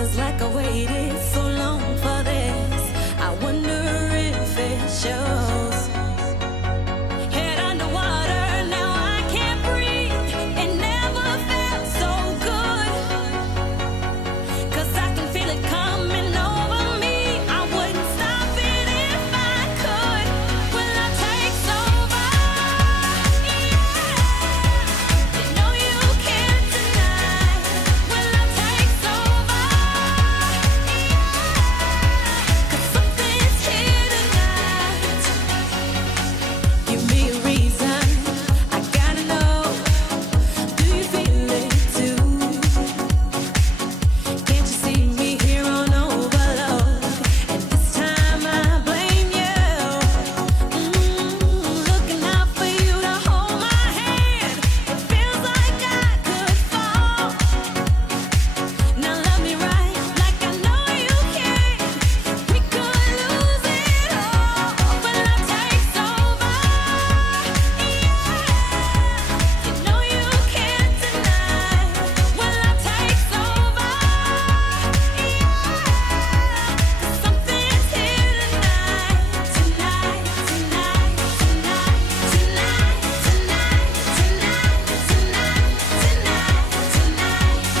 Feels like I waited so long for this. I wonder if it shows. Head underwater, now I can't breathe. It never felt so good. 'Cause I can feel it coming over me. I wouldn't stop it if I could. Will I take over? Yeah. You know you can't deny. Will I take over? Yeah. 'Cause something's here tonight. Give me a reason. I gotta know. Do you feel it too? Can't you see me here on overload? And this time I blame you. Looking out for you to hold my hand. It feels like I could fall. Now love me right, like I know you can. We could lose it all. Will I take over? Yeah. You know you can't deny. Will I take over? Yeah. 'Cause something's here tonight, tonight, tonight, tonight, tonight, tonight, tonight, tonight,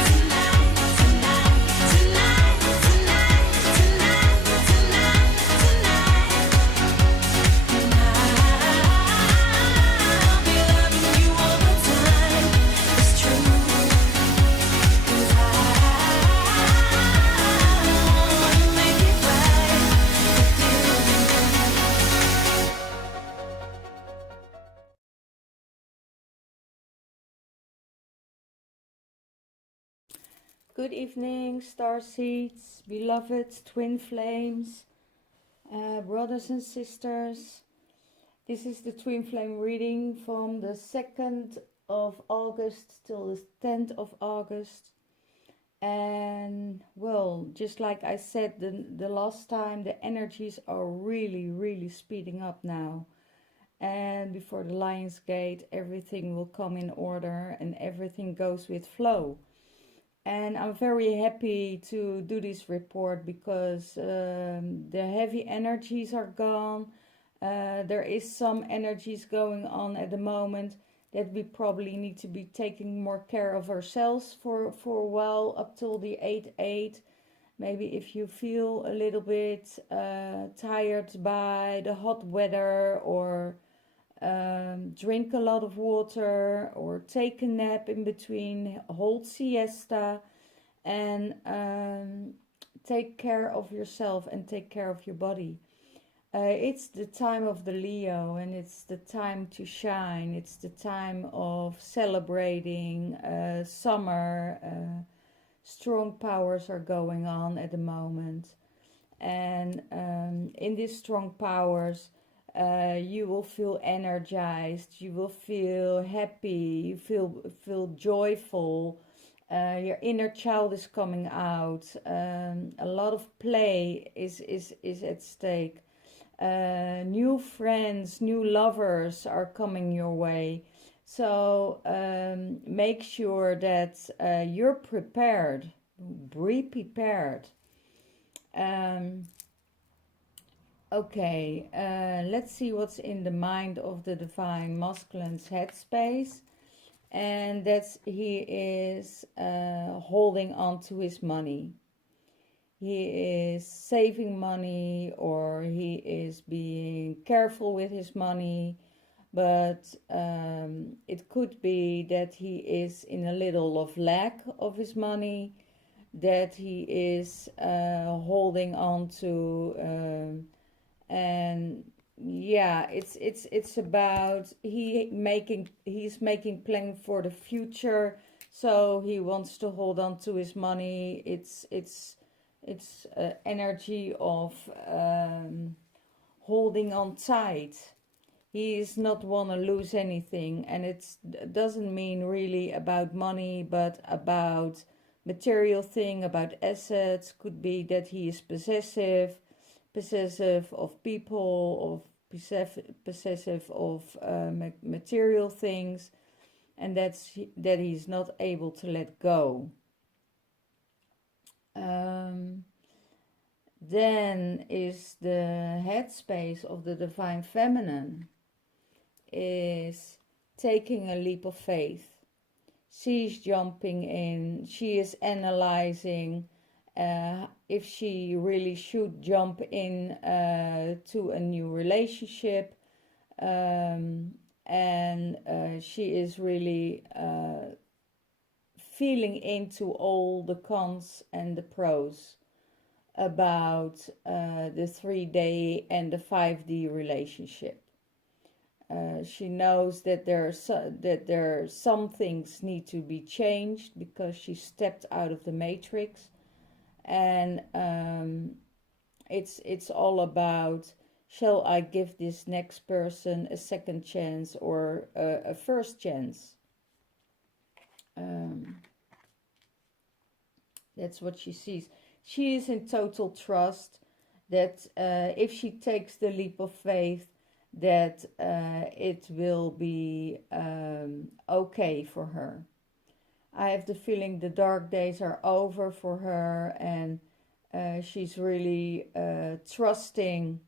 tonight, tonight, tonight, I'll be loving you all the time. It's true. 'Cause I wanna make it right with you. Good evening, starseeds, beloved twin flames, brothers and sisters. This is the twin flame reading from the 2nd of August till the 10th of August. And well, just like I said the last time, the energies are really speeding up now. And before the Lion's Gate, everything will come in order and everything goes with flow. And I'm very happy to do this report because the heavy energies are gone. There is some energies going on at the moment that we probably need to be taking more care of ourselves for a while, up till the 8/8. Maybe if you feel a little bit tired by the hot weather, or drink a lot of water, or take a nap in between, hold siesta, and take care of yourself and take care of your body. It's the time of the Leo, and it's the time to shine. It's the time of celebrating summer. Strong powers are going on at the moment, and in these strong powers, you will feel energized, you will feel happy, you feel joyful. Your inner child is coming out. A lot of play is at stake. New friends, new lovers are coming your way. So make sure that you're prepared. Be prepared. Okay, let's see what's in the mind of the Divine Masculine's headspace. And that's he is holding on to his money. He is saving money, or he is being careful with his money. But it could be that he is in a little of lack of his money, that he is holding on to, and yeah, it's about he's making plan for the future, so he wants to hold on to his money. It's energy of holding on tight. He is not want to lose anything, and it doesn't mean really about money, but about material thing, about assets. Could be that he is possessive of people, possessive of material things, and that he's not able to let go. then is the headspace of the divine feminine, is taking a leap of faith. She's jumping in, she is analyzing if she really should jump in to a new relationship, and she is really feeling into all the cons and the pros about the 3D and the 5D relationship. She knows that there are some things need to be changed because she stepped out of the matrix, and it's all about, shall I give this next person a second chance or a first chance? That's what she sees. She is in total trust that if she takes the leap of faith, that it will be okay for her. I have the feeling the dark days are over for her, and she's really trusting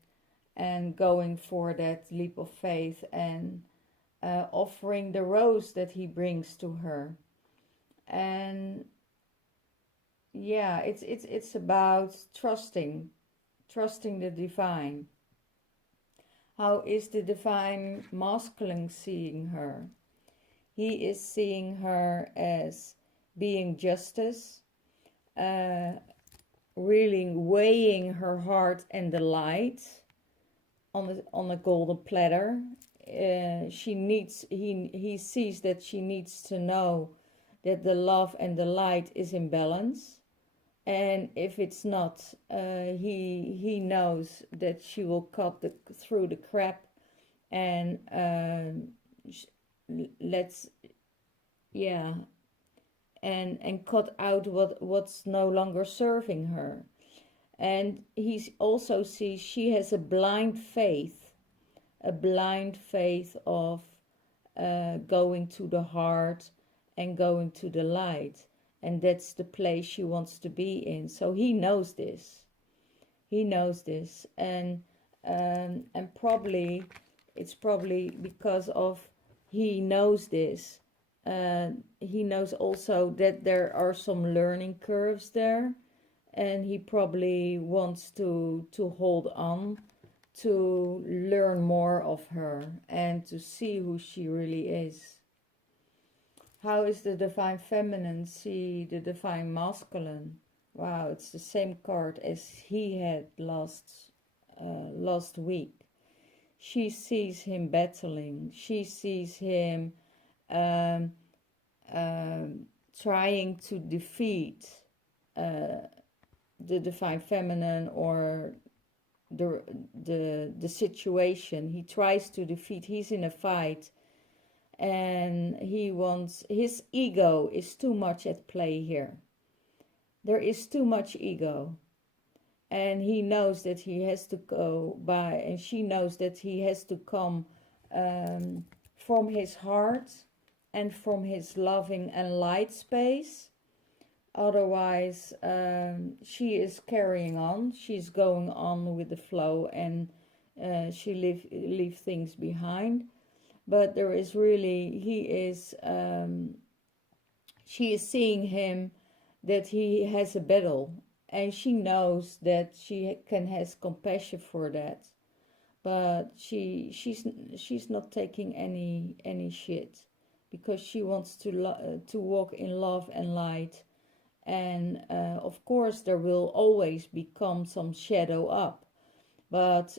and going for that leap of faith, and offering the rose that he brings to her. And yeah, it's about trusting the divine. How is the divine masculine seeing her? He is seeing her as being justice, really weighing her heart and the light on a golden platter. He sees that she needs to know that the love and the light is in balance, and if it's not, he knows that she will cut through the crap, and and cut out what's no longer serving her. And he also sees she has a blind faith of going to the heart and going to the light, and that's the place she wants to be in. So he knows this, and probably it's probably because of he knows this. He knows also that there are some learning curves there, and he probably wants to hold on to learn more of her and to see who she really is. How is the divine feminine see the divine masculine? Wow, it's the same card as he had last week. She sees him battling. She sees him trying to defeat the divine feminine, or the situation. He tries to defeat. He's in a fight, and his ego is too much at play here. There is too much ego, and he knows that he has to go by, and she knows that he has to come from his heart and from his loving and light space. Otherwise, she is carrying on. She's going on with the flow, and she leave things behind. But there is really, she is seeing him, that he has a battle, and she knows that she has compassion for that. But she's not taking any shit, because she wants to walk in love and light. And of course there will always become some shadow up, but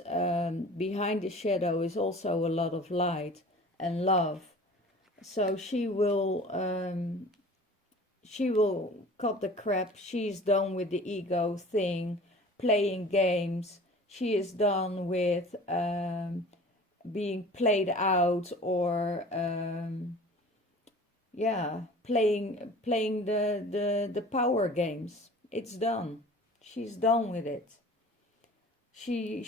behind the shadow is also a lot of light and love. So she will cut the crap. She's done with the ego thing, playing games. She is done with being played out, or playing the power games. It's done. She's done with it. She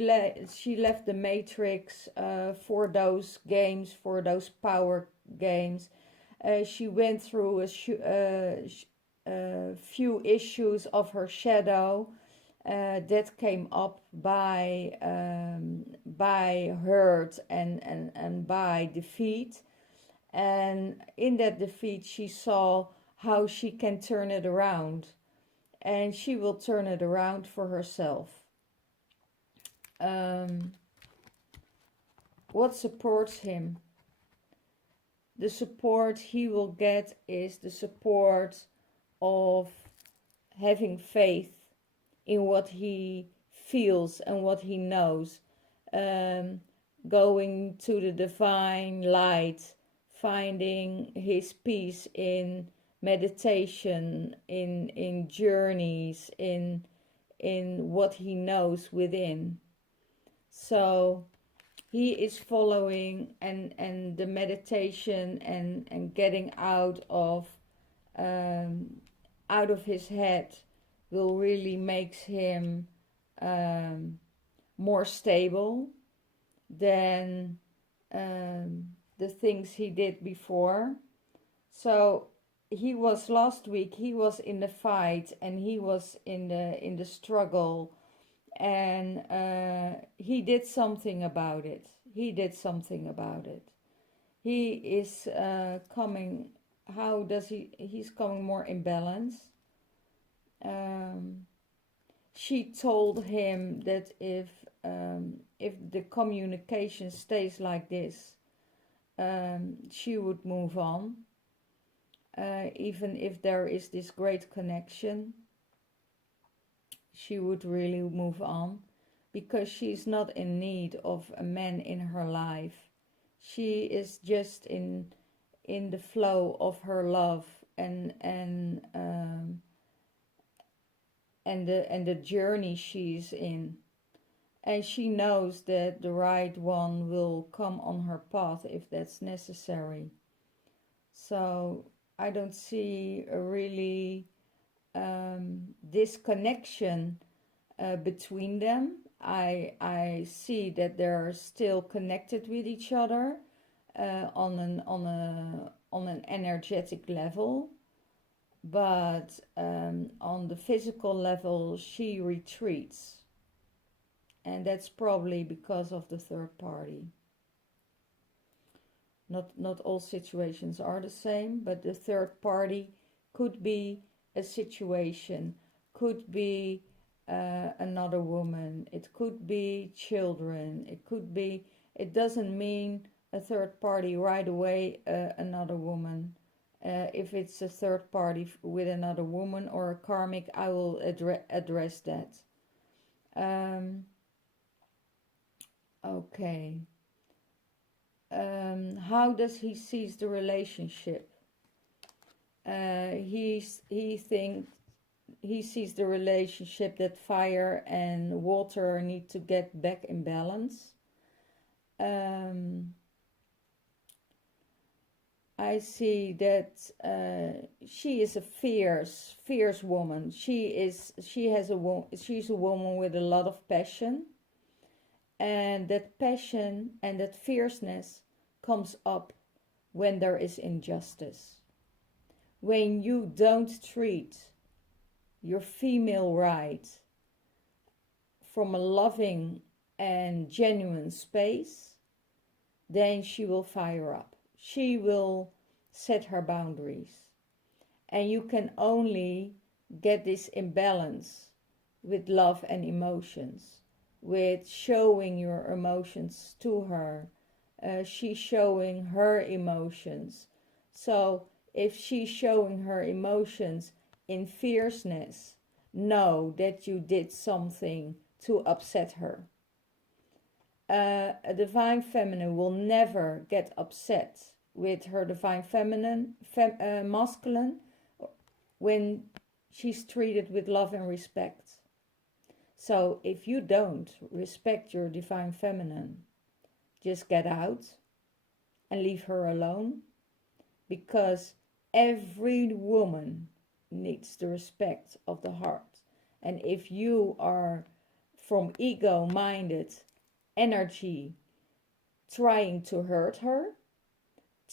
left the matrix for those games, for those power games. She went through a few issues of her shadow, that came up by hurt and by defeat. And in that defeat, she saw how she can turn it around. And she will turn it around for herself. What supports him? The support he will get is the support of having faith in what he feels and what he knows. Going to the divine light, finding his peace in meditation, in journeys, in what he knows within. So he is following and the meditation and getting out of his head will really makes him more stable than the things he did before. So he was last week, he was in the fight and he was in the struggle, and he did something about it. He is coming. How does he's coming more in balance. She told him that if the communication stays like this, she would move on, even if there is this great connection. She would really move on, because she's not in need of a man in her life. She is just in the flow of her love and the journey she's in. And she knows that the right one will come on her path if that's necessary. So I don't see a really disconnection between them. I see that they're still connected with each other on an energetic level, but on the physical level she retreats, and that's probably because of the third party. Not all situations are the same, but the third party could be a situation, could be another woman, it could be children, it doesn't mean a third party right away, another woman. If it's a third party with another woman or a karmic, I will address that. Okay. How does he sees the relationship? He sees the relationship that fire and water need to get back in balance. I see that she is a fierce woman. She's a woman with a lot of passion, and that passion and that fierceness comes up when there is injustice. When you don't treat your female right from a loving and genuine space, then she will fire up. She will set her boundaries. And you can only get this imbalance with love and emotions, with showing your emotions to her. She's showing her emotions. So if she's showing her emotions in fierceness, know that you did something to upset her. A divine feminine will never get upset with her divine feminine, masculine, when she's treated with love and respect. So if you don't respect your divine feminine, just get out and leave her alone, because every woman needs the respect of the heart. And if you are from ego-minded energy trying to hurt her,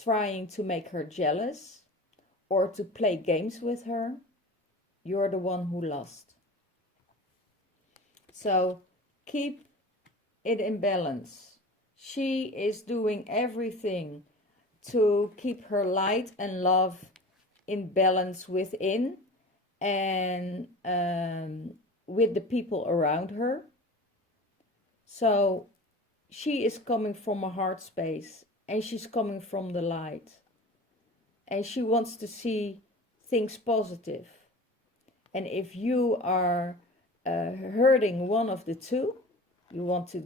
trying to make her jealous, or to play games with her, you're the one who lost. So keep it in balance. She is doing everything to keep her light and love in balance within and with the people around her. So she is coming from a heart space and she's coming from the light. And she wants to see things positive. And if you are hurting one of the two, you want to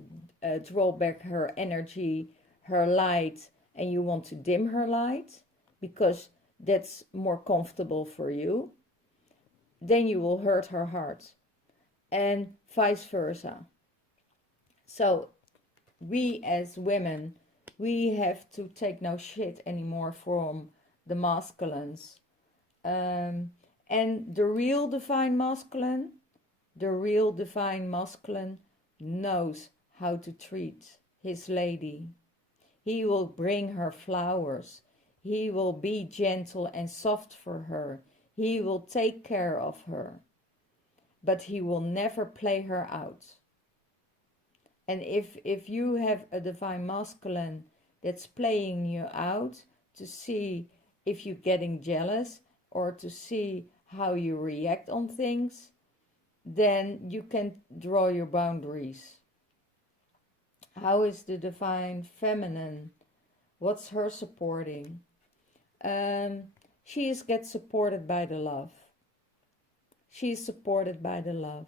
draw back her energy, her light, and you want to dim her light because that's more comfortable for you, then you will hurt her heart, and vice versa. So we as women, we have to take no shit anymore from the masculines. And the real divine masculine knows how to treat his lady. He will bring her flowers. He will be gentle and soft for her. He will take care of her. But he will never play her out. And if you have a divine masculine that's playing you out to see if you're getting jealous or to see how you react on things, then you can draw your boundaries. How is the divine feminine? What's her supporting? She gets supported by the love. She's supported by the love.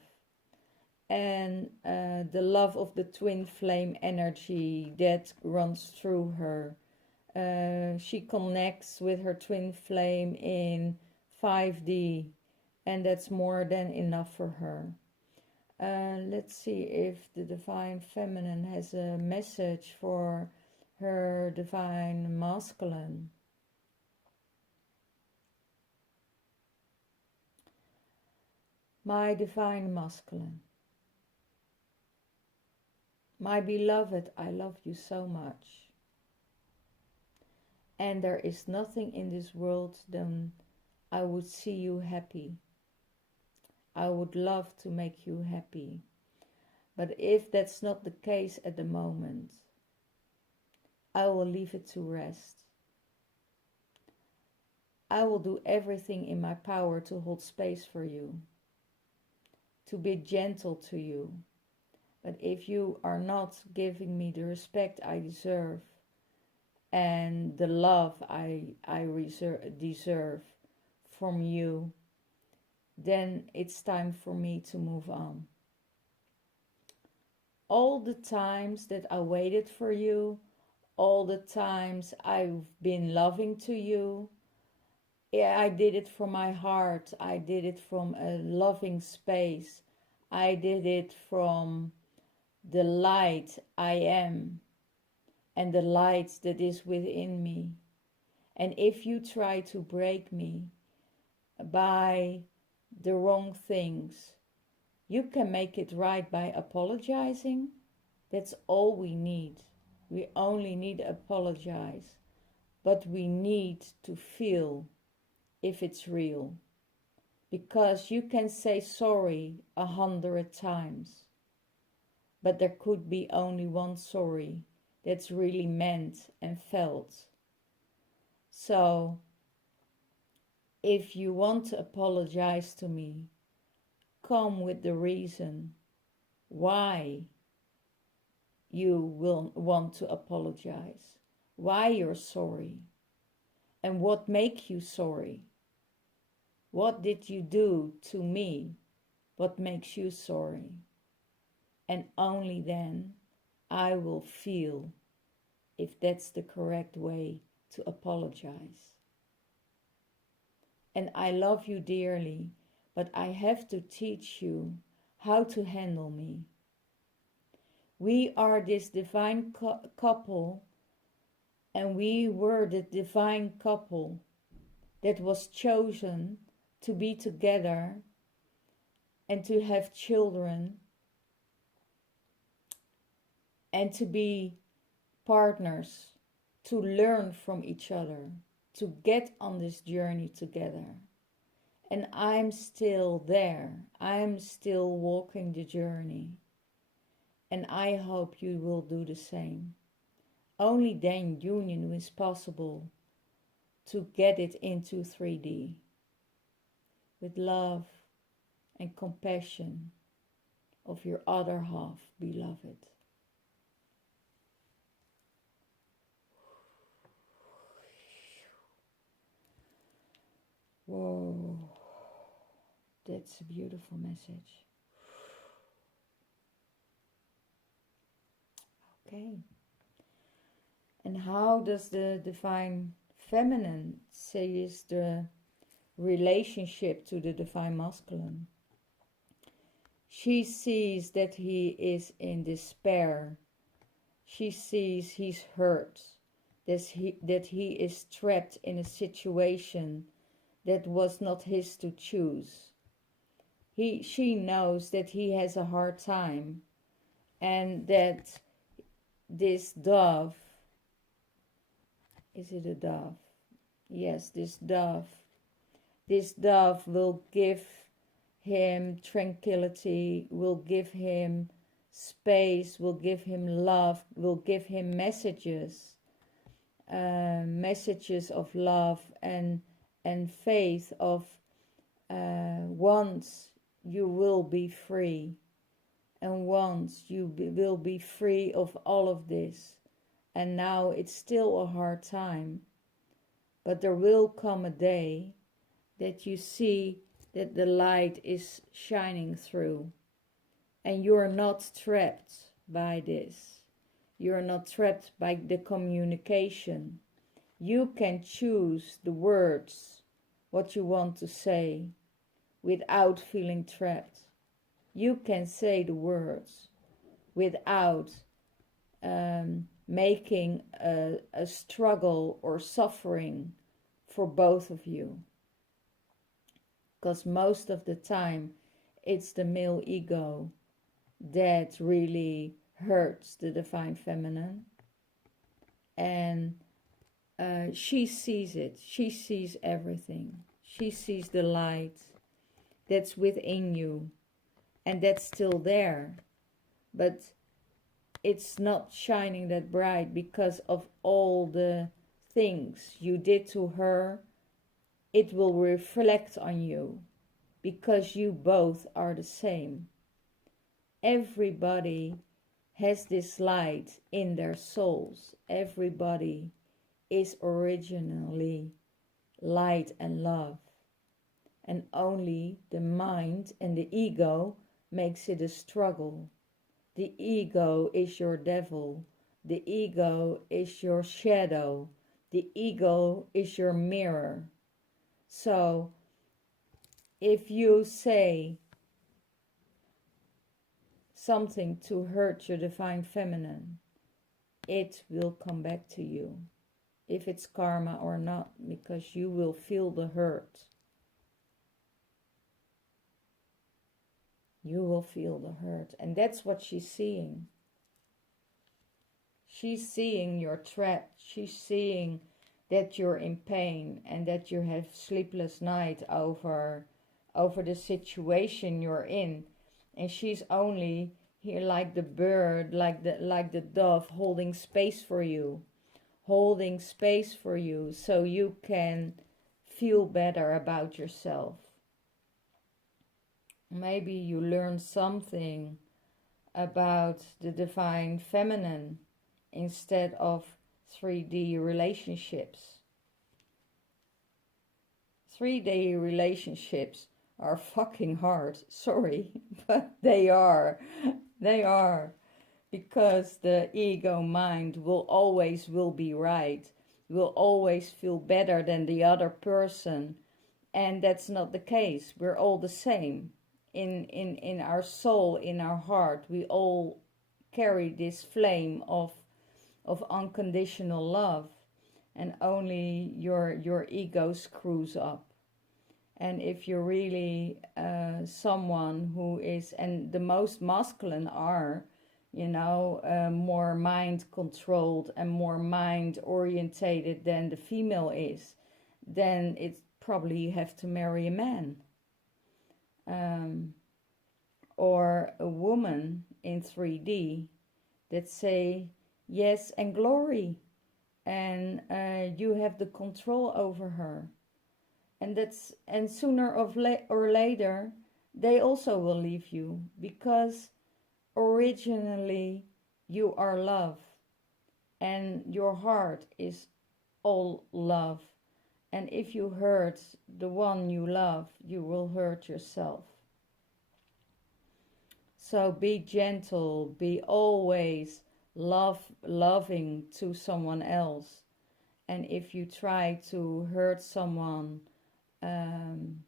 And the love of the twin flame energy that runs through her. She connects with her twin flame in 5D, and that's more than enough for her. Let's see if the divine feminine has a message for her divine masculine. My divine masculine. My beloved, I love you so much. And there is nothing in this world than I would see you happy. I would love to make you happy. But if that's not the case at the moment, I will leave it to rest. I will do everything in my power to hold space for you, to be gentle to you. But if you are not giving me the respect I deserve and the love I deserve from you, then it's time for me to move on. All the times that I waited for you, all the times I've been loving to you, yeah, I did it from my heart. I did it from a loving space. I did it from the light I am and the light that is within me. And if you try to break me by the wrong things, you can make it right by apologizing. That's all we need. We only need to apologize. But we need to feel if it's real. Because you can say sorry 100 times. But there could be only one sorry that's really meant and felt. So, if you want to apologize to me, come with the reason why you will want to apologize, why you're sorry, and what makes you sorry. What did you do to me? What makes you sorry? And only then I will feel if that's the correct way to apologize. And I love you dearly, but I have to teach you how to handle me. We are this divine couple, and we were the divine couple that was chosen to be together and to have children and to be partners, to learn from each other, to get on this journey together. And I'm still there. I'm still walking the journey. And I hope you will do the same. Only then union is possible to get it into 3D with love and compassion of your other half, beloved. Whoa, that's a beautiful message. Okay. And how does the divine feminine say is the relationship to the divine masculine? She sees that he is in despair. She sees he's hurt, that he is trapped in a situation that was not his to choose. She knows that he has a hard time, and that this dove, is it a dove? Yes, this dove will give him tranquility, will give him space, will give him love, will give him messages of love and faith of once you will be free, and once you will be free of all of this. And now it's still a hard time, but there will come a day that you see that the light is shining through, and you're not trapped by this. You're not trapped by the communication. You can choose the words, what you want to say, without feeling trapped. You can say the words without making a struggle or suffering for both of you. Because most of the time it's the male ego that really hurts the divine feminine. And she sees it. She sees everything. She sees the light that's within you, and that's still there. But it's not shining that bright because of all the things you did to her. It will reflect on you because you both are the same. Everybody has this light in their souls. Everybody is originally light and love. And only the mind and the ego makes it a struggle. The ego is your devil. The ego is your shadow. The ego is your mirror. So if you say something to hurt your divine feminine, it will come back to you, if it's karma or not, because you will feel the hurt. You will feel the hurt, and that's what she's seeing. She's seeing you're trapped. She's seeing that you're in pain and that you have sleepless night over the situation you're in. And she's only here like the bird, like the dove, holding space for you. Holding space for you so you can feel better about yourself. Maybe you learn something about the divine feminine instead of 3D relationships. 3D relationships are fucking hard. Sorry, but they are. They are. Because the ego mind will be right. Will always feel better than the other person. And that's not the case. We're all the same. In our soul, in our heart, we all carry this flame of unconditional love, and only your ego screws up. And if you're really someone who is, and the most masculine are, more mind controlled and more mind orientated than the female is, then it's probably you have to marry a man, um, or a woman in 3D that say yes and glory, and you have the control over her, and sooner or later they also will leave you, because originally you are love, and your heart is all love. And if you hurt the one you love, you will hurt yourself. So be gentle, be always loving to someone else. And if you try to hurt someone, um,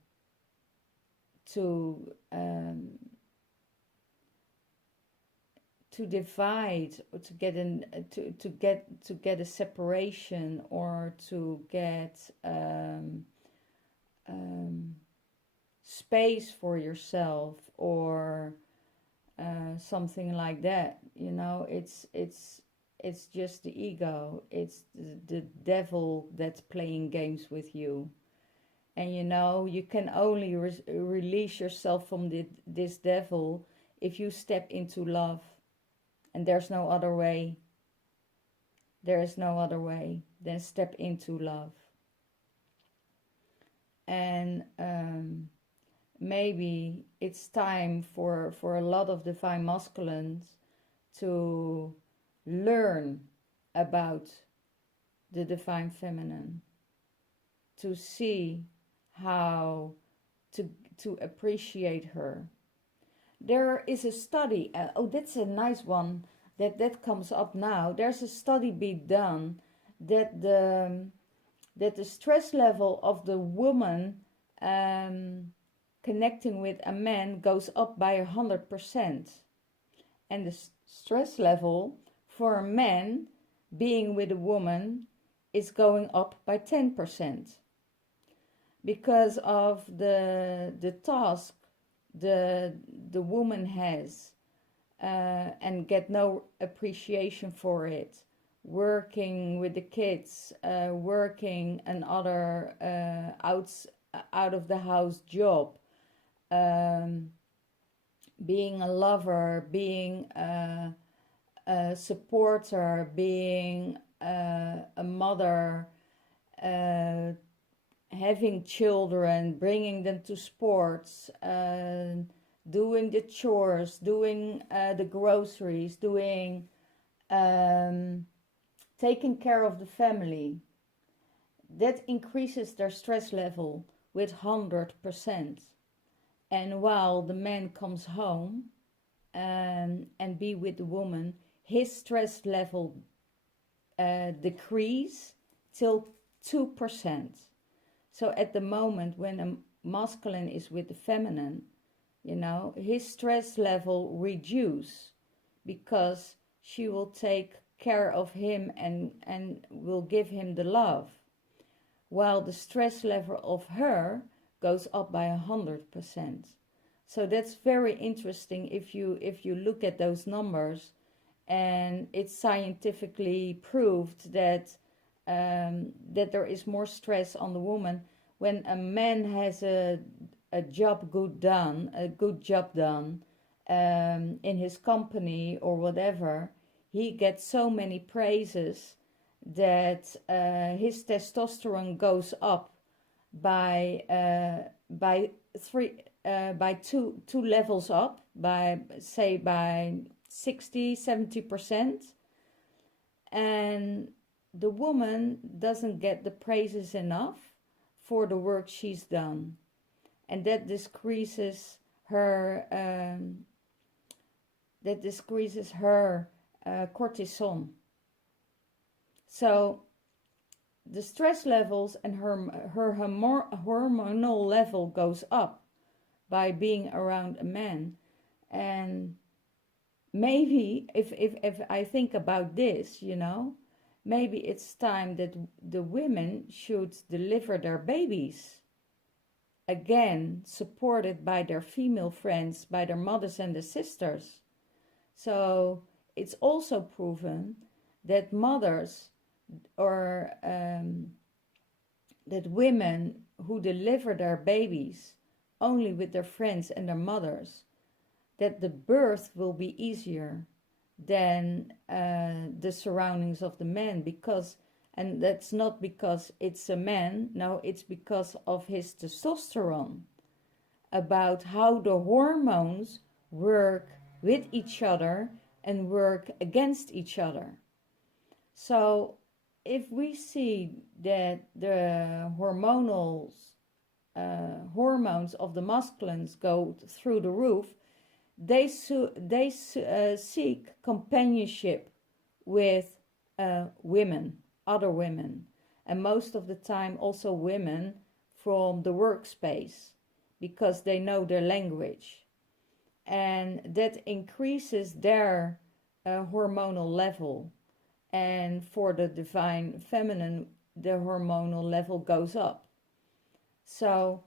to um, to divide, or to get to get a separation, or to get space for yourself, or something like that, it's just the ego. It's the devil that's playing games with you. And you can only release yourself from this devil if you step into love. And there's no other way. There is no other way than step into love. And maybe it's time for a lot of divine masculines to learn about the divine feminine, to see how to appreciate her. There is a study, that's a nice one, that comes up now. There's a study being done that the stress level of the woman connecting with a man goes up by 100%, and the stress level for a man being with a woman is going up by 10%, because of the task the woman has, and get no appreciation for it, working with the kids, working another out of the house job, being a lover, being a supporter, being a mother, having children, bringing them to sports, doing the chores, doing the groceries, doing taking care of the family. That increases their stress level with 100%. And while the man comes home and be with the woman, his stress level decrease till 2%. So at the moment when a masculine is with the feminine, his stress level reduce, because she will take care of him and will give him the love, while the stress level of her goes up by 100%. So that's very interesting if you look at those numbers, and it's scientifically proved that that there is more stress on the woman when a man has a good job done in his company or whatever. He gets so many praises that his testosterone goes up by two levels up, by 60-70%, and the woman doesn't get the praises enough for the work she's done, and that decreases her cortisol. So the stress levels and her hormonal level goes up by being around a man. And maybe if I think about this, maybe it's time that the women should deliver their babies again, supported by their female friends, by their mothers and their sisters. So it's also proven that mothers or that women who deliver their babies only with their friends and their mothers, that the birth will be easier than the surroundings of the men, because, and that's not because it's a man, no, it's because of his testosterone, about how the hormones work with each other and work against each other. So if we see that the hormones of the masculines go through the roof, they seek companionship with women, other women, and most of the time also women from the workspace, because they know their language, and that increases their hormonal level. And for the divine feminine, the hormonal level goes up. So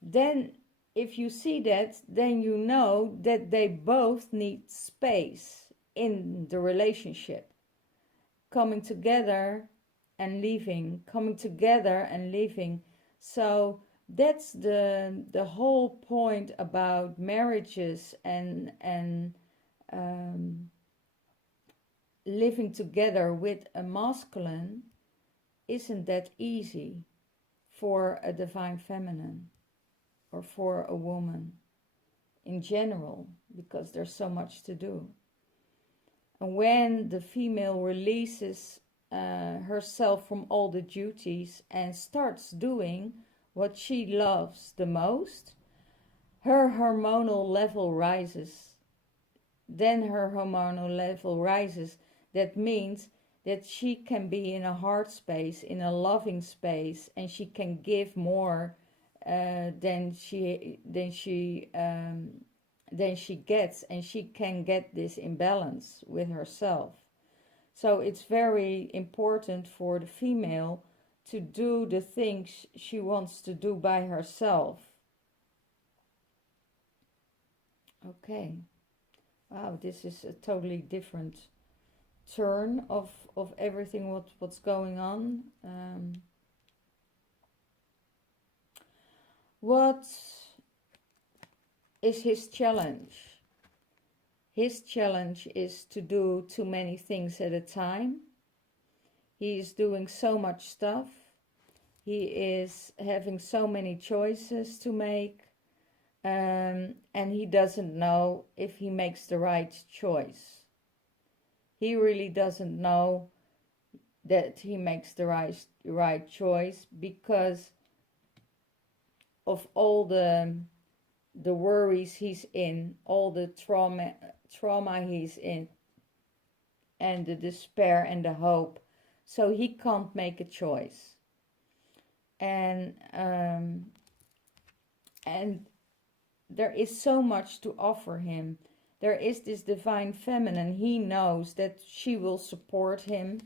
then if you see that, then you know that they both need space in the relationship, coming together and leaving, coming together and leaving. So that's the whole point about marriages and living together with a masculine. Isn't that easy for a divine feminine or for a woman in general, because there's so much to do. And when the female releases herself from all the duties and starts doing what she loves the most, her hormonal level rises. Then her hormonal level rises. That means that she can be in a heart space, in a loving space, and she can give more than she gets, and she can get this imbalance with herself. So it's very important for the female to do the things she wants to do by herself. Okay. Wow, this is a totally different turn of everything what's going on. What is his challenge? His challenge is to do too many things at a time. He is doing so much stuff. He is having so many choices to make. And he doesn't know if he makes the right choice. He really doesn't know that he makes the right choice, because of all the worries he's in, all the trauma he's in, and the despair and the hope. So he can't make a choice. And there is so much to offer him. There is this divine feminine. He knows that she will support him,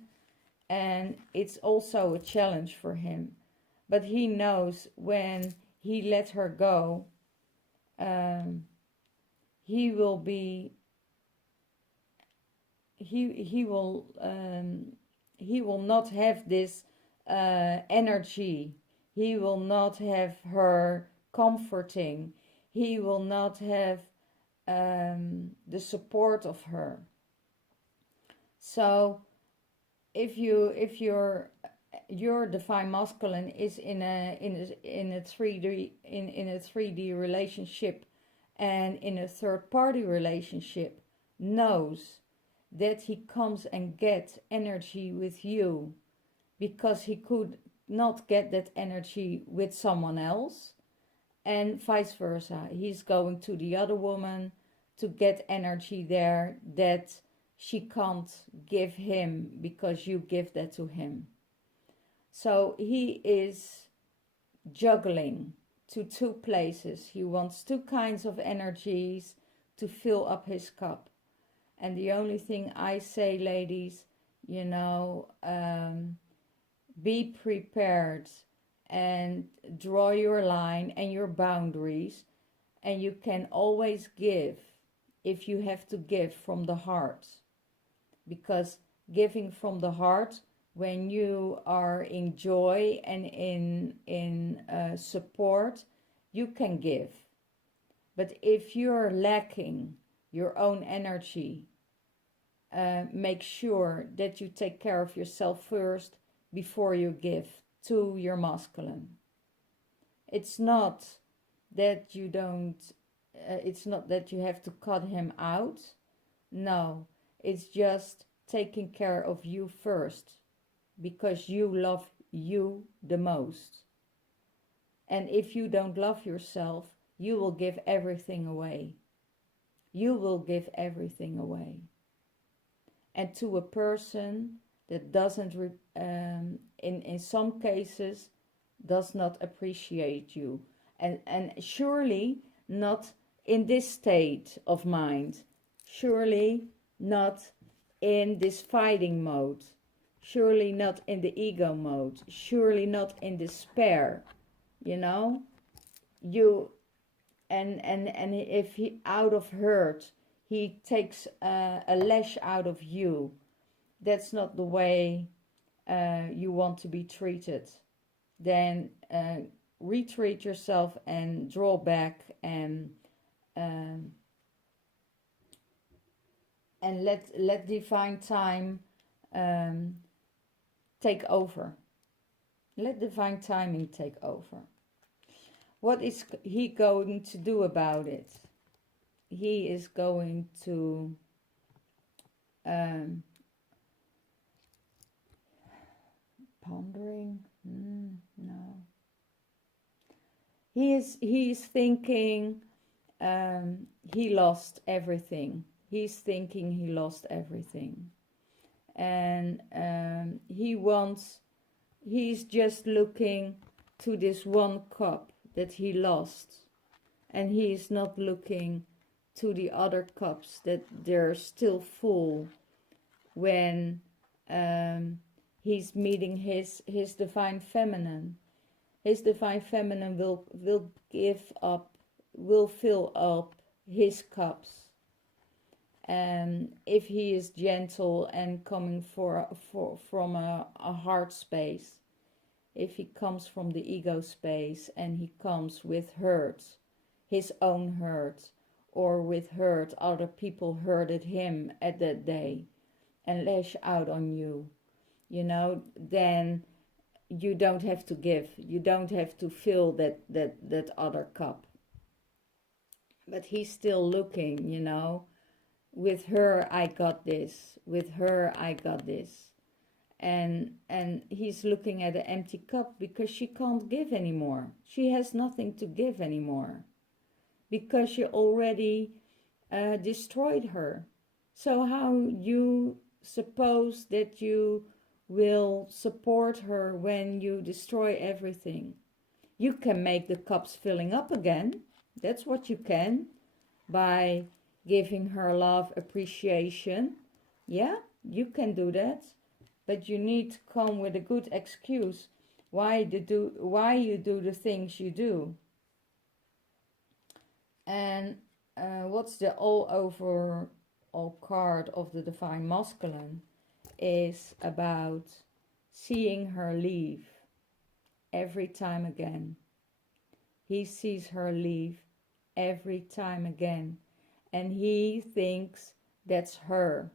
and it's also a challenge for him. But he knows when he let her go, he will not have this energy. He will not have her comforting. He will not have the support of her. So if your divine masculine is in a 3D relationship and in a third party relationship, knows that he comes and gets energy with you because he could not get that energy with someone else, and vice versa. He's going to the other woman to get energy there that she can't give him because you give that to him. So he is juggling to two places. He wants two kinds of energies to fill up his cup. And the only thing I say, ladies, be prepared and draw your line and your boundaries. And you can always give if you have to give from the heart. Because giving from the heart when you are in joy and in support, you can give. But if you're lacking your own energy, make sure that you take care of yourself first before you give to your masculine. It's not that you don't, it's not that you have to cut him out. No, it's just taking care of you first, because you love you the most. And if you don't love yourself, you will give everything away. You will give everything away. And to a person that doesn't, in some cases, does not appreciate you. And surely not in this state of mind. Surely not in this fighting mode. Surely not in the ego mode. Surely not in despair. You know? And if he, out of hurt, he takes a lash out of you, that's not the way you want to be treated. Then retreat yourself and draw back, and let divine time take over. Let divine timing take over. What is he going to do about it? He is going to pondering. No. He is thinking he lost everything. He's thinking he lost everything, and he's just looking to this one cup that he lost, and he is not looking to the other cups that they're still full when he's meeting his divine feminine. His divine feminine will give up, will fill up his cups. And if he is gentle and coming from a heart space, if he comes from the ego space and he comes with hurt, his own hurt, or with hurt other people hurted him at that day, and lash out on you, then you don't have to give. You don't have to fill that other cup. But he's still looking, with her I got this, with her I got this. And he's looking at an empty cup because she can't give anymore. She has nothing to give anymore, because you already destroyed her. So how you suppose that you will support her when you destroy everything? You can make the cups filling up again. That's what you can, by giving her love, appreciation. Yeah, you can do that. But you need to come with a good excuse why you do the things you do. And what's the all card of the Divine Masculine is about seeing her leave every time again. He sees her leave every time again. And he thinks that's her,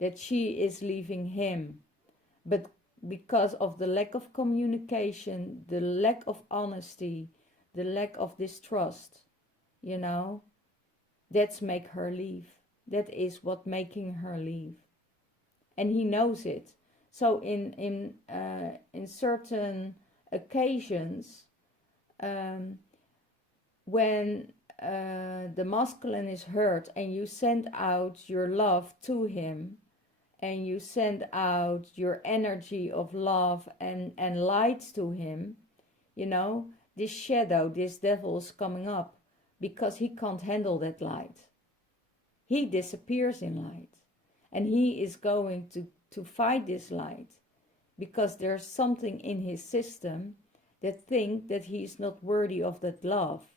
that she is leaving him. But because of the lack of communication, the lack of honesty, the lack of distrust, that's make her leave. That is what making her leave. And he knows it. So in certain occasions, when the masculine is hurt and you send out your love to him, and you send out your energy of love and light to him, this shadow, this devil is coming up because he can't handle that light. He disappears in light, and he is going to fight this light, because there's something in his system that think that he's not worthy of that love.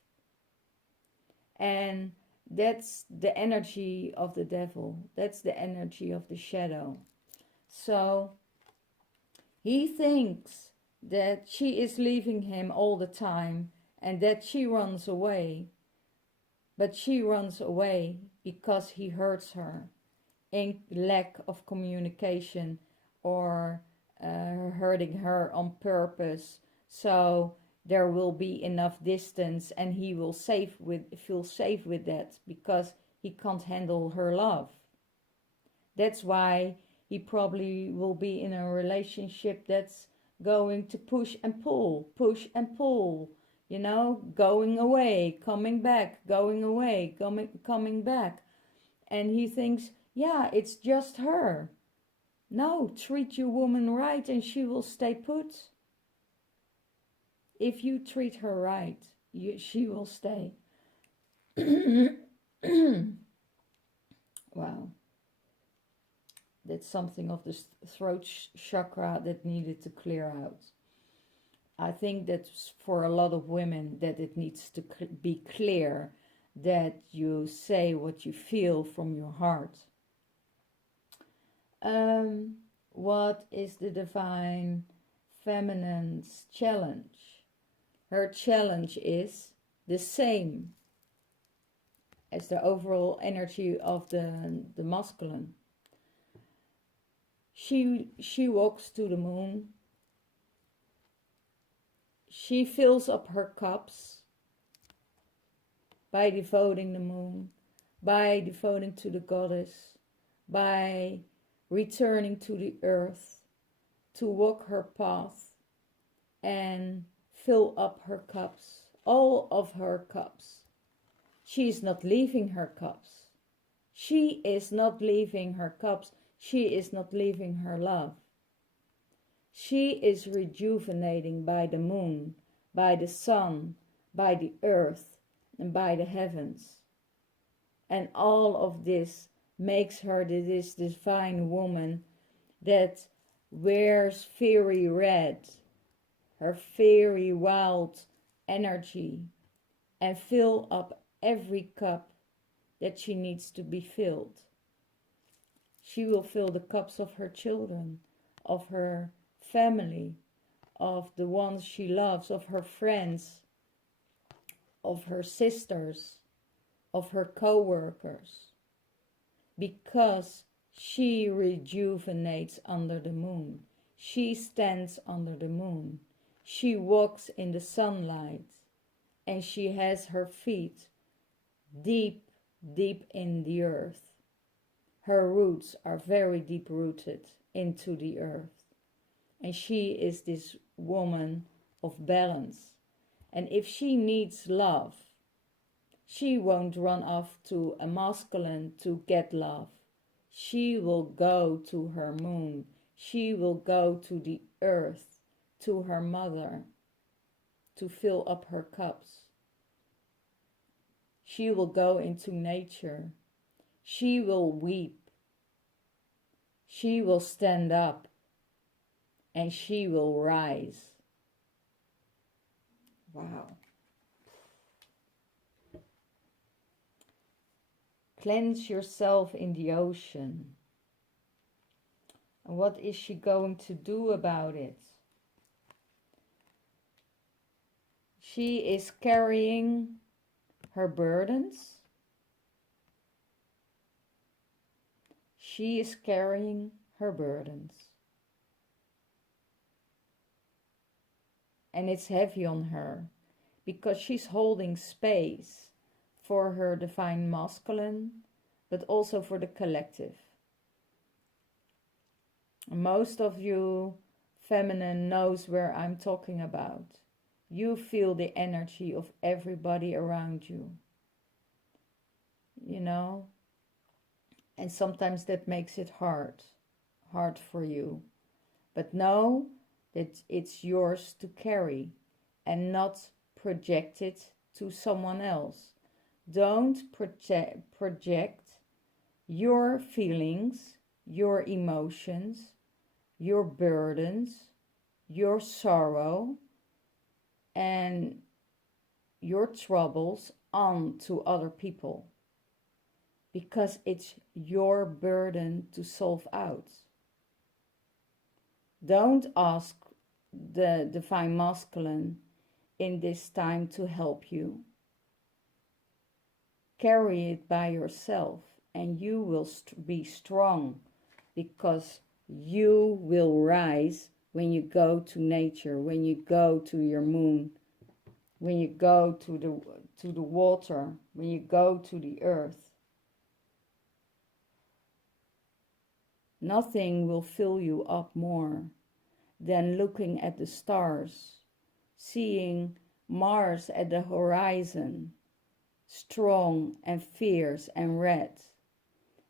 And that's the energy of the devil. That's the energy of the shadow. So He thinks that she is leaving him all the time and that she runs away. But she runs away because he hurts her in lack of communication or hurting her on purpose. So there will be enough distance and he will feel safe with that because he can't handle her love. That's why he probably will be in a relationship that's going to push and pull, you know, going away, coming back, going away, coming back. And he thinks, yeah, it's just her. No, treat your woman right and she will stay put. If you treat her right, she will stay. Wow. That's something of the throat chakra that needed to clear out. I think that for a lot of women that it needs to be clear that you say what you feel from your heart. What is the divine feminine's challenge? Her challenge is the same as the overall energy of the masculine. She walks to the moon. She fills up her cups by devoting the moon, by devoting to the goddess, by returning to the earth, to walk her path and fill up her cups, all of her cups. She is not leaving her cups. She is not leaving her cups. She is not leaving her love. She is rejuvenating by the moon, by the sun, by the earth, and by the heavens. And all of this makes her this divine woman that wears fiery red, her fiery wild energy, and fill up every cup that she needs to be filled. She will fill the cups of her children, of her family, of the ones she loves, of her friends, of her sisters, of her co-workers, because she rejuvenates under the moon. She stands under the moon. She walks in the sunlight, and she has her feet deep, deep in the earth. Her roots are very deep rooted into the earth. And she is this woman of balance. And if she needs love, she won't run off to a masculine to get love. She will go to her moon. She will go to the earth, to her mother, to fill up her cups. She will go into nature. She will weep. She will stand up. And she will rise. Wow. Cleanse yourself in the ocean. And what is she going to do about it? She is carrying her burdens. She is carrying her burdens. And it's heavy on her because she's holding space for her divine masculine, but also for the collective. Most of you feminine knows where I'm talking about. You feel the energy of everybody around you. You know? And sometimes that makes it hard for you. But know that it's yours to carry and not project it to someone else. Don't project your feelings, your emotions, your burdens, your sorrow, and your troubles onto other people. Because it's your burden to solve out. Don't ask the divine masculine in this time to help you. Carry it by yourself, and you will be strong, because you will rise when you go to nature, when you go to your moon, when you go to the water, when you go to the earth. Nothing will fill you up more than looking at the stars, seeing Mars at the horizon, strong and fierce and red,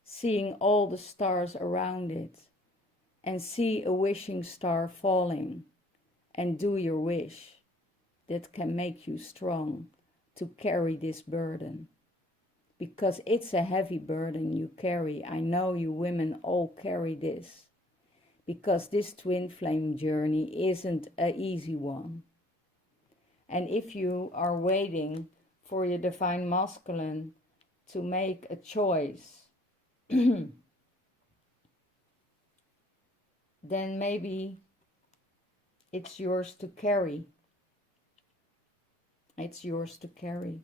seeing all the stars around it, and see a wishing star falling, and do your wish. That can make you strong to carry this burden, because it's a heavy burden you carry. I know you women all carry this, because this twin flame journey isn't an easy one. And if you are waiting for your divine masculine to make a choice, then maybe it's yours to carry. It's yours to carry.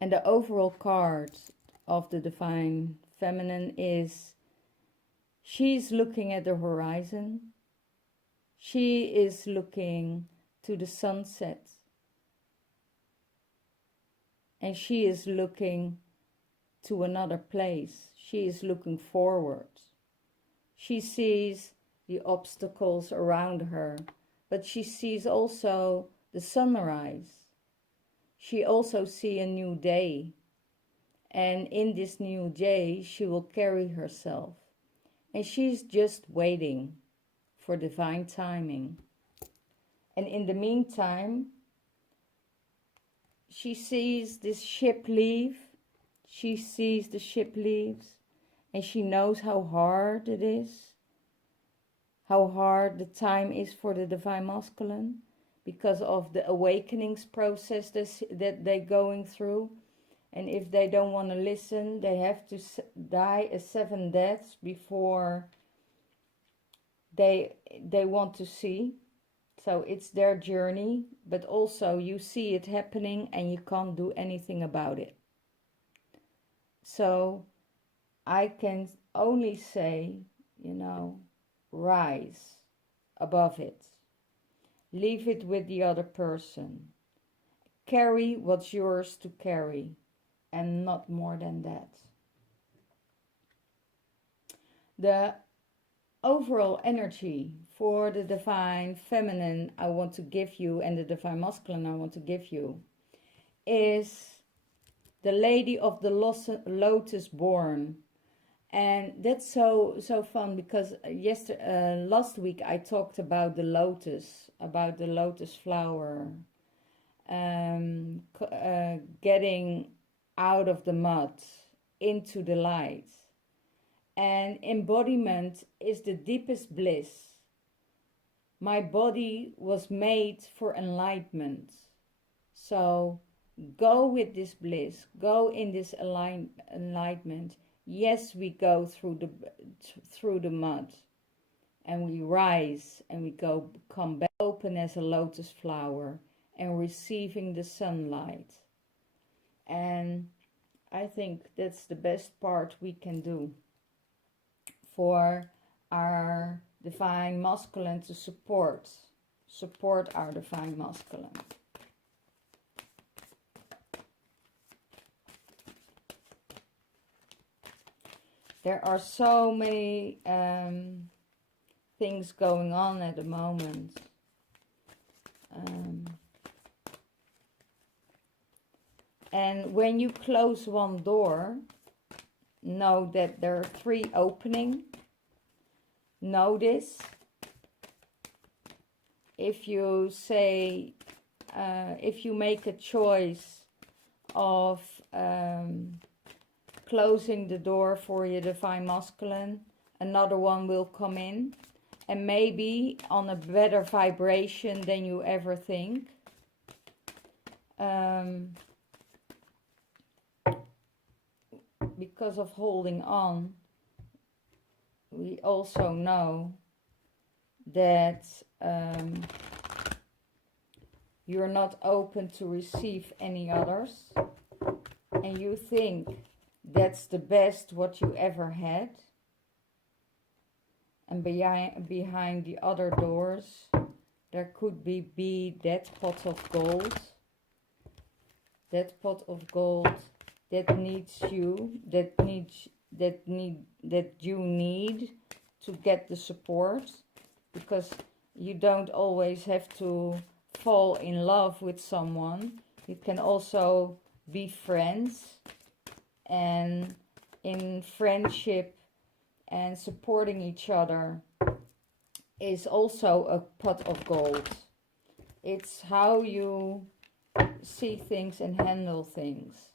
And the overall card of the divine feminine is, she's looking at the horizon. She is looking to the sunset. And she is looking to another place. She is looking forward. She sees the obstacles around her, but she sees also the sunrise. She also sees a new day, and in this new day she will carry herself, and she's just waiting for divine timing. And in the meantime, she sees this ship leave. She sees the ship leaves, and she knows how hard it is, how hard the time is for the divine masculine, because of the awakenings process that they're going through. And if they don't want to listen, they have to die 7 deaths before they want to see. So it's their journey, but also you see it happening and you can't do anything about it. So I can only say, rise above it. Leave it with the other person. Carry what's yours to carry, and not more than that. The overall energy for the divine feminine I want to give you, and the divine masculine I want to give you, is the Lady of the Lotus born. And that's so fun, because last week I talked about the lotus flower, getting out of the mud into the light. And embodiment is the deepest bliss. My body was made for enlightenment. So go with this bliss, go in this enlightenment. Yes, we go through the mud, and we rise, and we come back open as a lotus flower and receiving the sunlight. And I think that's the best part we can do for our divine masculine, to support our divine masculine. There are so many things going on at the moment. And when you close one door, know that there are 3 opening. Know this. If you say, if you make a choice of closing the door for your divine masculine, another one will come in, and maybe on a better vibration than you ever think. Because of holding on, we also know that you're not open to receive any others, and you think that's the best what you ever had, and behind the other doors there could be that pot of gold, that pot of gold that needs you, that you need to get the support, because you don't always have to fall in love with someone. You can also be friends, and in friendship and supporting each other is also a pot of gold. It's how you see things and handle things.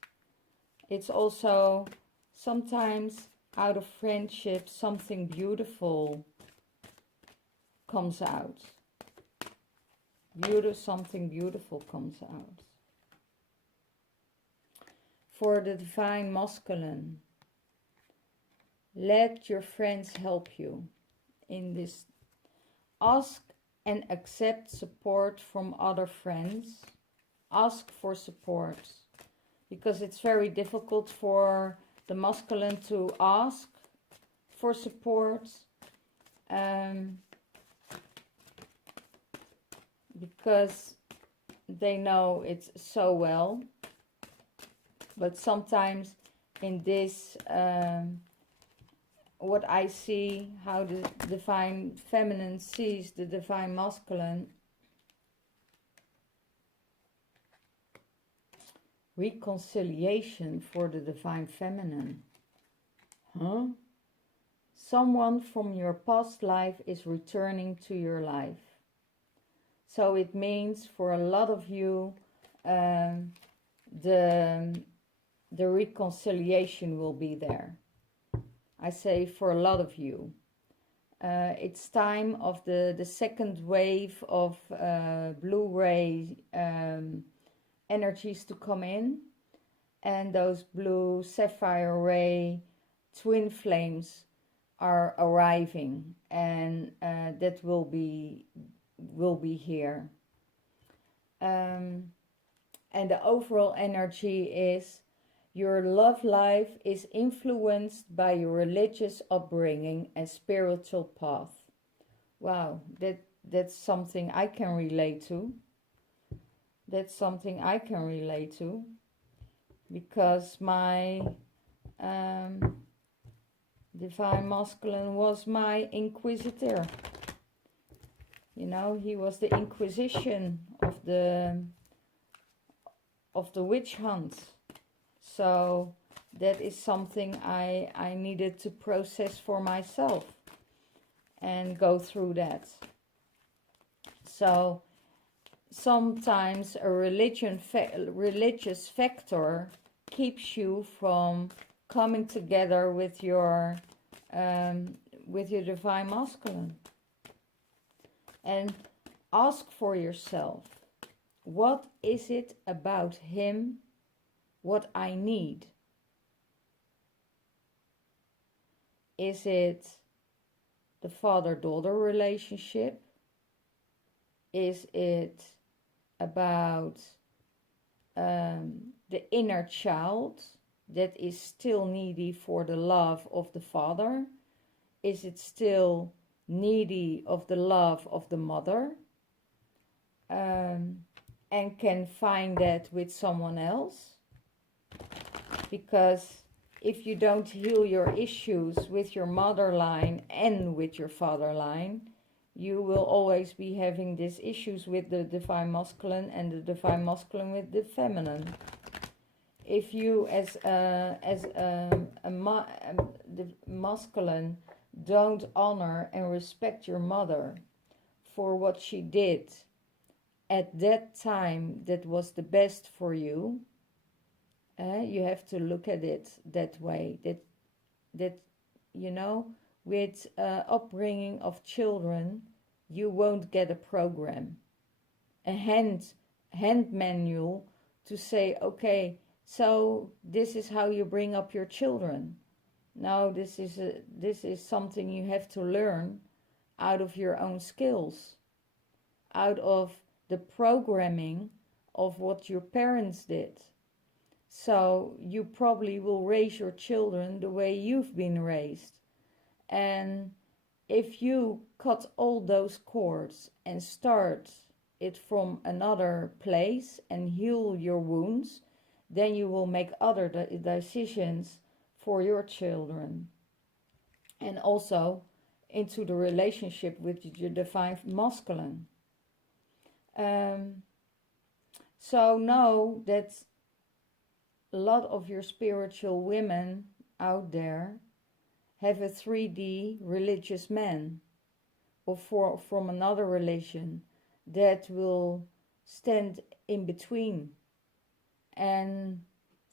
It's also sometimes out of friendship something beautiful comes out. Something beautiful comes out. For the divine masculine, let your friends help you in this. Ask and accept support from other friends. Ask for support, because it's very difficult for the masculine to ask for support, because they know it so well. But sometimes in this, what I see, how the divine feminine sees the divine masculine, reconciliation for the divine feminine. Someone from your past life is returning to your life. So it means for a lot of you, the reconciliation will be there. I say for a lot of you. It's time of the second wave of blue ray energies to come in, and those blue sapphire ray twin flames are arriving, and that will be here. And the overall energy is your love life is influenced by your religious upbringing and spiritual path. Wow, that's something I can relate to. That's something I can relate to, because my divine masculine was my inquisitor. You know, he was the inquisition of the witch hunt. So that is something I needed to process for myself and go through that. So sometimes a religious factor keeps you from coming together with your divine masculine. And ask for yourself, what is it about him what I need? Is it the father-daughter relationship? Is it about the inner child that is still needy for the love of the father? Is it still needy of the love of the mother, and can find that with someone else? Because if you don't heal your issues with your mother line and with your father line, you will always be having these issues with the divine masculine and the divine masculine with the feminine. If you as the masculine don't honor and respect your mother for what she did at that time that was the best for you, you have to look at it that way, that you know, with upbringing of children, you won't get a program, a hand manual to say, okay, so this is how you bring up your children. No, this is something you have to learn out of your own skills, out of the programming of what your parents did. So you probably will raise your children the way you've been raised. And if you cut all those cords and start it from another place and heal your wounds, then you will make other decisions for your children. And also into the relationship with your divine masculine. So know that a lot of your spiritual women out there have a 3D religious man or from another religion that will stand in between. And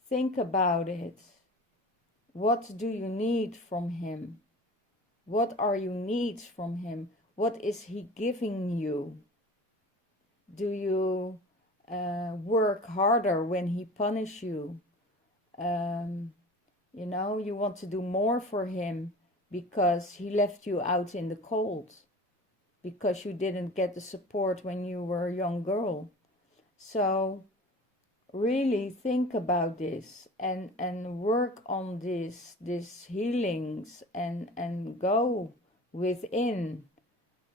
think about it. What do you need from him? What are your needs from him? What is he giving you? Do you work harder when he punishes you? You know, you want to do more for him because he left you out in the cold, because you didn't get the support when you were a young girl. So really think about this and work on these healings and go within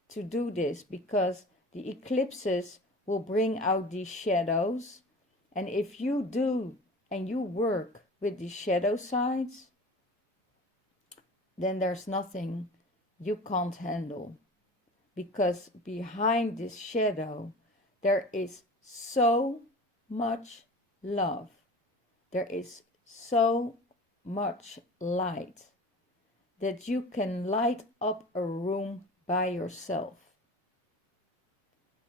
to do this, because the eclipses will bring out these shadows. And if you do and you work with the shadow sides, then there's nothing you can't handle, because behind this shadow there is so much love, there is so much light that you can light up a room by yourself.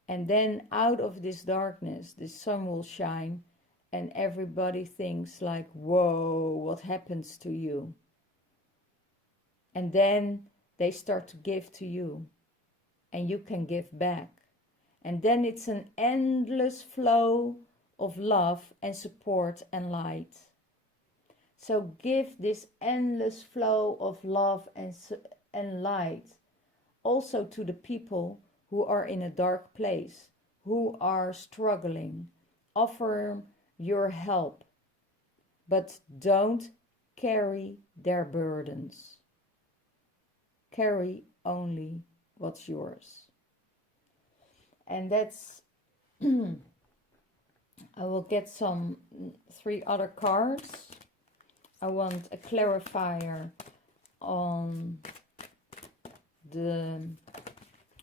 And then out of this darkness the sun will shine, and everybody thinks like, whoa, what happens to you? And then they start to give to you, and you can give back. And then it's an endless flow of love and support and light. So give this endless flow of love and light also to the people who are in a dark place, who are struggling. Offer your help, but don't carry their burdens. Carry only what's yours. And that's I will get some 3 other cards. I want a clarifier on the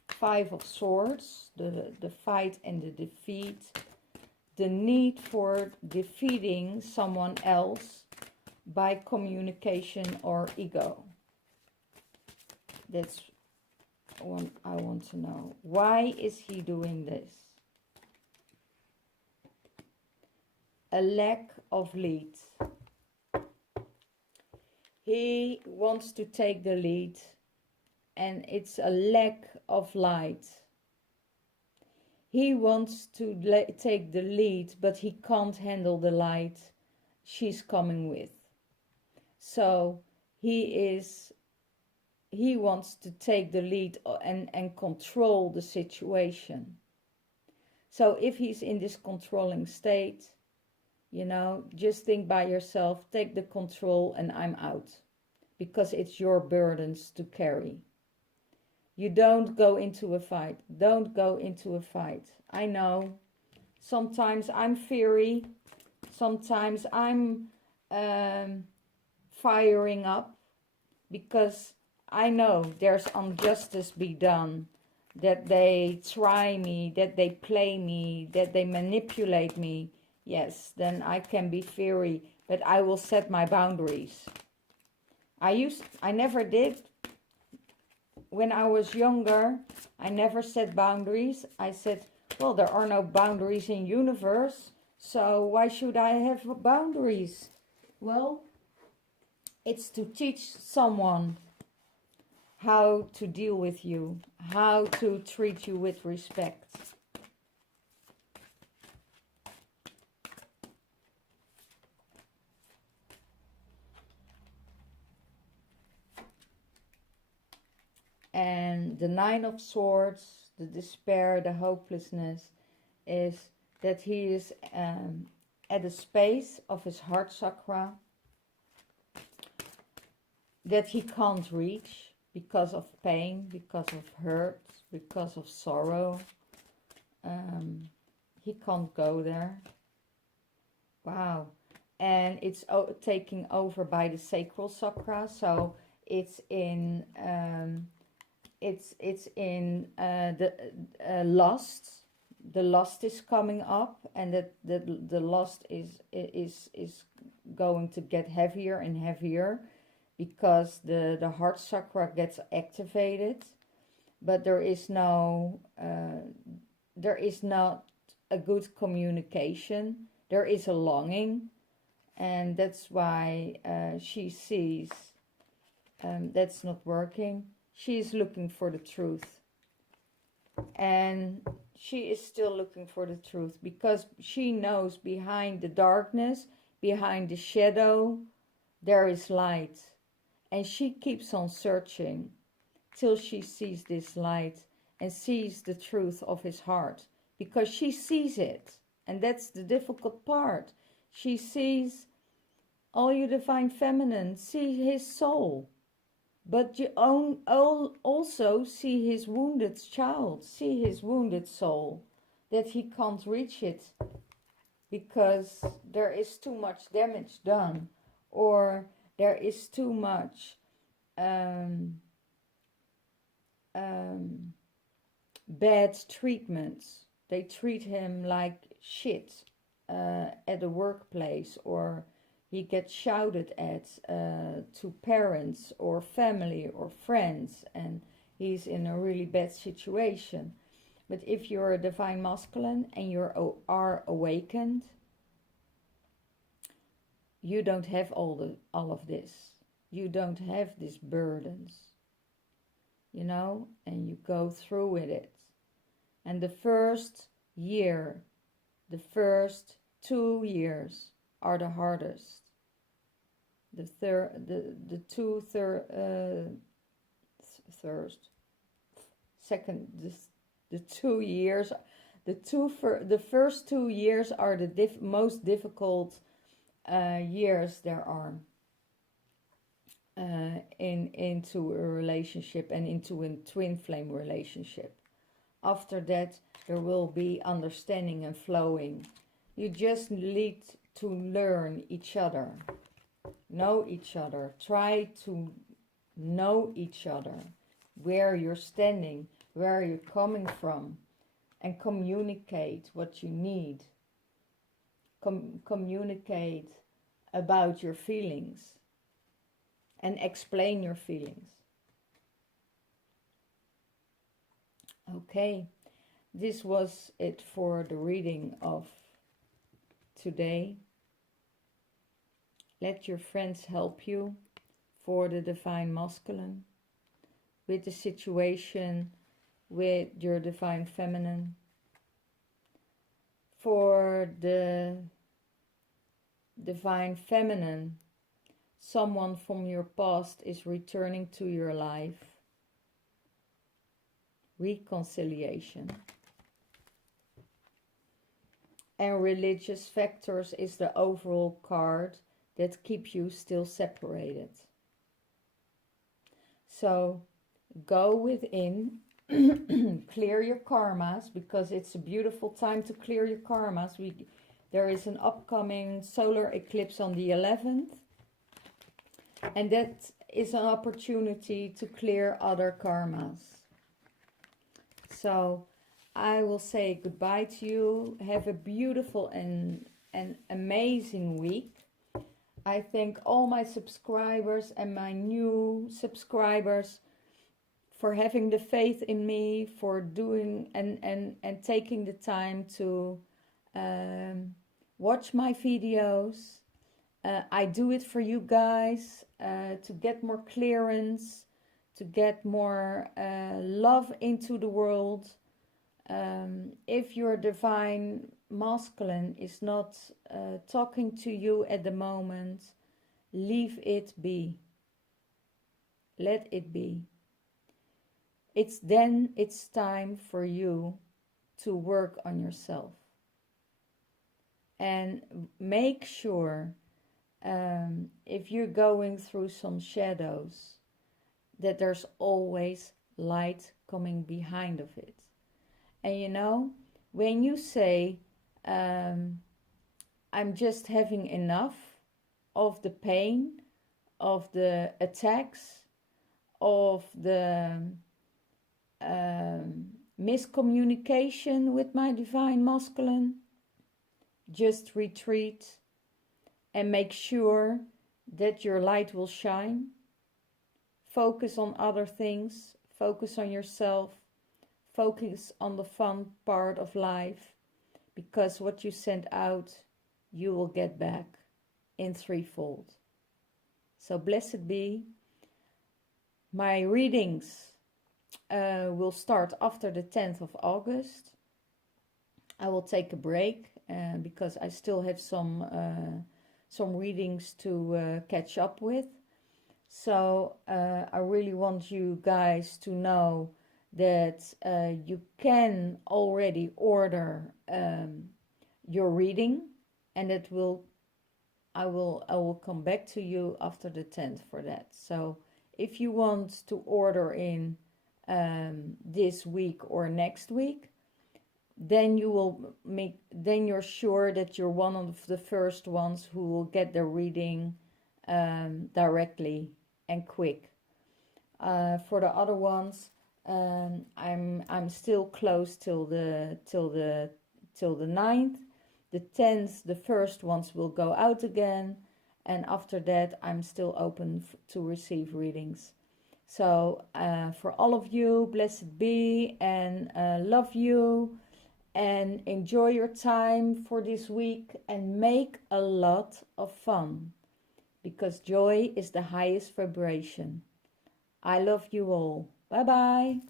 5 of Swords, the fight and the defeat, the need for defeating someone else by communication or ego. That's what I want to know. Why is he doing this? A lack of lead. He wants to take the lead, and it's a lack of light. He wants to take the lead, but he can't handle the light she's coming with. So he wants to take the lead and control the situation. So if he's in this controlling state, you know, just think by yourself, take the control and I'm out. Because it's your burdens to carry. You don't go into a fight. Don't go into a fight. I know. Sometimes I'm fiery. Sometimes I'm firing up. Because I know there's injustice be done. That they try me. That they play me. That they manipulate me. Yes, then I can be fiery. But I will set my boundaries. I never did. When I was younger, I never set boundaries. I said, well, there are no boundaries in universe, so why should I have boundaries? Well, it's to teach someone how to deal with you, how to treat you with respect. And the Nine of Swords, the despair, the hopelessness, is that he is at a space of his heart chakra that he can't reach because of pain, because of hurt, because of sorrow. He can't go there. Wow. And it's taking over by the sacral chakra, so it's in the lust. The lust is coming up, and the lust is going to get heavier and heavier because the heart chakra gets activated, but there is not a good communication. There is a longing, and that's why she sees that's not working. She is looking for the truth, and she is still looking for the truth because she knows behind the darkness, behind the shadow, there is light. And she keeps on searching till she sees this light and sees the truth of his heart, because she sees it. And that's the difficult part. She sees, all you divine feminine, see his soul. But you also see his wounded child, see his wounded soul, that he can't reach it because there is too much damage done, or there is too much bad treatments. They treat him like shit at the workplace, or he gets shouted at to parents or family or friends, and he's in a really bad situation. But if you're a divine masculine and you are awakened, you don't have all of this. You don't have these burdens, you know, and you go through with it. And the first year, the first 2 years are the hardest. The 2 years, the first 2 years are the most difficult years there are into a relationship and into a twin flame relationship. After that, there will be understanding and flowing. You just need to learn each other, know each other, try to know each other, where you're standing, where you're coming from, and communicate what you need. Communicate about your feelings and explain your feelings. Okay, this was it for the reading of today. Let your friends help you for the divine masculine, with the situation with your divine feminine. For the divine feminine, someone from your past is returning to your life. Reconciliation. And religious factors is the overall card that keep you still separated. So go within, clear your karmas, because it's a beautiful time to clear your karmas. There is an upcoming solar eclipse on the 11th, and that is an opportunity to clear other karmas. So I will say goodbye to you. Have a beautiful and amazing week. I thank all my subscribers and my new subscribers for having the faith in me, for doing and taking the time to watch my videos. I do it for you guys to get more clearance, to get more love into the world. If your divine masculine is not talking to you at the moment, leave it be. Let it be. it's time for you to work on yourself. And make sure, if you're going through some shadows, that there's always light coming behind of it. And you know, when you say, I'm just having enough of the pain, of the attacks, of the miscommunication with my divine masculine, just retreat and make sure that your light will shine. Focus on other things, focus on yourself, focus on the fun part of life, because what you send out, you will get back in threefold. So blessed be. My readings will start after the 10th of August. I will take a break because I still have some readings to catch up with. So I really want you guys to know that you can already order your reading, and I will come back to you after the 10th for that. So if you want to order in this week or next week, then you're sure that you're one of the first ones who will get the reading directly and quick. For the other ones, I'm still closed till the 9th. The 10th, the first ones will go out again, and after that I'm still open to receive readings. So for all of you, blessed be, and love you, and enjoy your time for this week, and make a lot of fun, because joy is the highest vibration. I love you all. Bye bye.